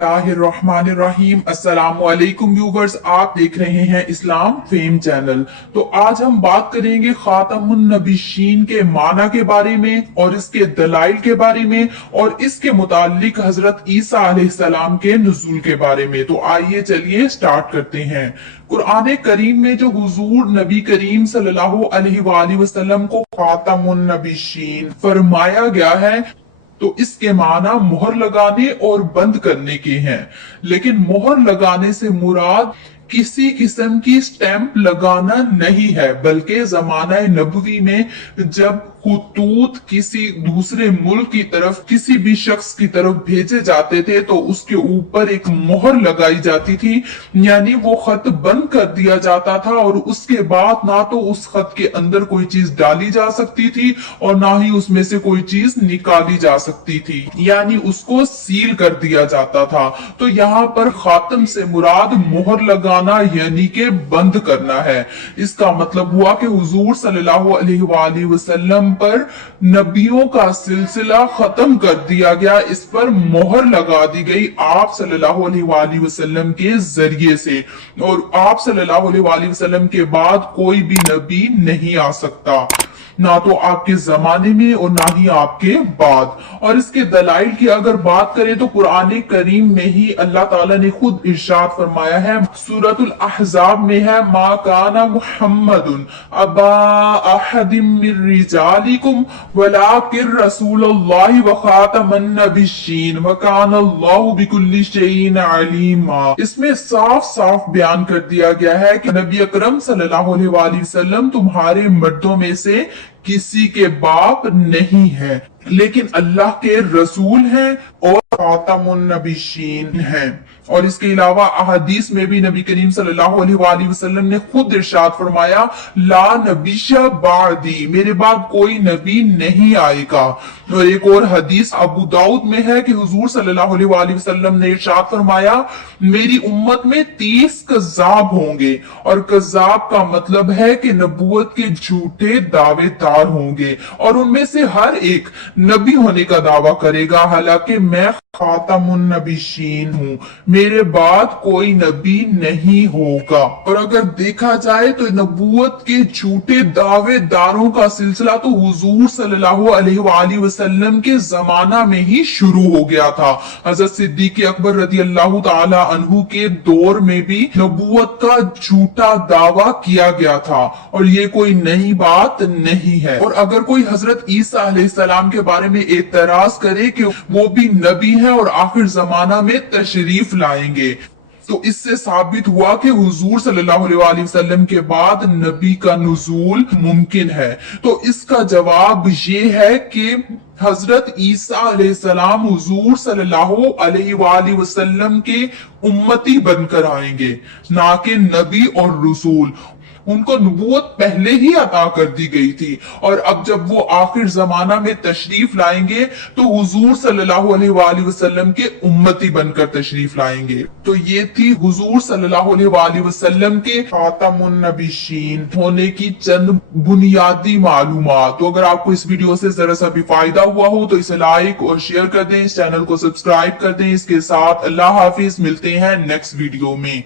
बिस्मिल्लाहिर्रहमानिर्रहीम। अस्सलामुअलैकुम व्यूवर्स, आप देख रहे हैं इस्लाम फेम चैनल। तो आज हम बात करेंगे खातमुन नबीशीन के माना के बारे में और इसके दलाइल के बारे में और इसके मुतालिक हजरत ईसा अलैहिस्सलाम के नुज़ूल के बारे में। तो आइए चलिए स्टार्ट करते हैं। कुरान करीम में जो हुजूर नबी करीम सल्लल्लाहु अलैहि वसल्लम को खातमुन नबीशीन फरमाया गया है, तो इसके माना मोहर लगाने और बंद करने के हैं। लेकिन मोहर लगाने से मुराद किसी किस्म की स्टैंप लगाना नहीं है, बल्कि जमाना नबवी में जब खुतूत किसी दूसरे मुल्क की तरफ किसी भी शख्स की तरफ भेजे जाते थे तो उसके ऊपर एक मोहर लगाई जाती थी, यानी वो खत बंद कर दिया जाता था और उसके बाद ना तो उस खत के अंदर कोई चीज डाली जा सकती थी और ना ही उसमें से कोई चीज निकाली जा सकती थी, यानी उसको सील कर दिया जाता था। तो यहाँ पर खातम से मुराद मोहर लगाना यानी कि बंद करना है। इसका मतलब हुआ कि हुजूर सल्लल्लाहु अलैहि वसल्लम पर नबियों का सिलसिला खत्म कर दिया गया, इस पर मोहर लगा दी गई आप सल्लल्लाहु अलैहि वसल्लम के जरिए से, और आप सल्लल्लाहु अलैहि वसल्लम के बाद कोई भी नबी नहीं आ सकता, ना तो आपके जमाने में और ना ही आपके बाद। और इसके दलाइल की अगर बात करें तो कुरान करीम में ही अल्लाह ताला ने खुद इरशाद फरमाया है, सूरतुल अहज़ाब में है, मा काना मुहम्मदुन अबा अहदिम मिर रिजालिकुम वलाकिन रसूलुल्लाहि व खातमन नबिय्यीन व काना अल्लाहु बिकुल्लि शैइन अलीमा। इसमें साफ साफ बयान कर दिया गया है कि नबी अकरम सल्लल्लाहु अलैहि वसल्लम तुम्हारे मर्दों में से किसी के बाप नहीं है, लेकिन अल्लाह के रसूल हैं और खातमुन नबिय्यीन हैं। और इसके अलावा अहदीस में भी नबी करीम सल्लल्लाहु अलैहि वसल्लम ने खुद इरशाद फरमाया, ला नबिय्य बादी, मेरे बाद कोई नबी नहीं आएगा। और एक और हदीस अबू दाऊद में है कि हुजूर सल्लल्लाहु अलैहि वसल्लम ने इरशाद फरमाया, मेरी उम्मत में 30 कज़्ज़ाब होंगे, और कज़्ज़ाब का मतलब है कि नबूवत के झूठे दावेदार होंगे, और उनमें से हर एक नबी होने का दावा करेगा, हालांकि मैं खातमुन नबिय्यीन हूँ, मेरे बाद कोई नबी नहीं होगा। और अगर देखा जाए तो नबूवत के झूठे दावेदारों का सिलसिला तो हुजूर सल्लल्लाहु अलैहि वसल्लम के जमाना में ही शुरू हो गया था। हजरत सिद्दीक अकबर रज़ी अल्लाह ताला अन्हु के दौर में भी नबूवत का झूठा दावा किया गया था, और ये कोई नई बात नहीं है। और अगर कोई हजरत ईसा अलैहिस्सलाम के बारे में एतराज करे कि वो भी नबी है और आखिर जमाना में तशरीफ लाएंगे, तो इससे साबित हुआ कि हुजूर सल्लल्लाहु अलैहि वसल्लम के बाद नबी का नुज़ूल मुमकिन है। तो इसका जवाब ये है कि हजरत ईसा अलैहिस्सलाम हुजूर सल्लल्लाहु अलैहि वसल्लम के उम्मती बनकर आएंगे, ना कि नबी और रसूल। उनको नबूवत पहले ही अता कर दी गई थी, और अब जब वो आखिर जमाना में तशरीफ लाएंगे तो हुजूर सल्लल्लाहु अलैहि वसल्लम के उम्मती बनकर तशरीफ लाएंगे। तो ये थी हुजूर सल्लल्लाहु अलैहि वसल्लम के खातमुन नबिय्यीन होने की चंद बुनियादी मालूमात। तो अगर आपको इस वीडियो से जरा सा भी फायदा हुआ हो तो इसे लाइक और शेयर कर दें, इस चैनल को सब्सक्राइब कर दें। इसके साथ अल्लाह हाफिज, मिलते हैं नेक्स्ट वीडियो में।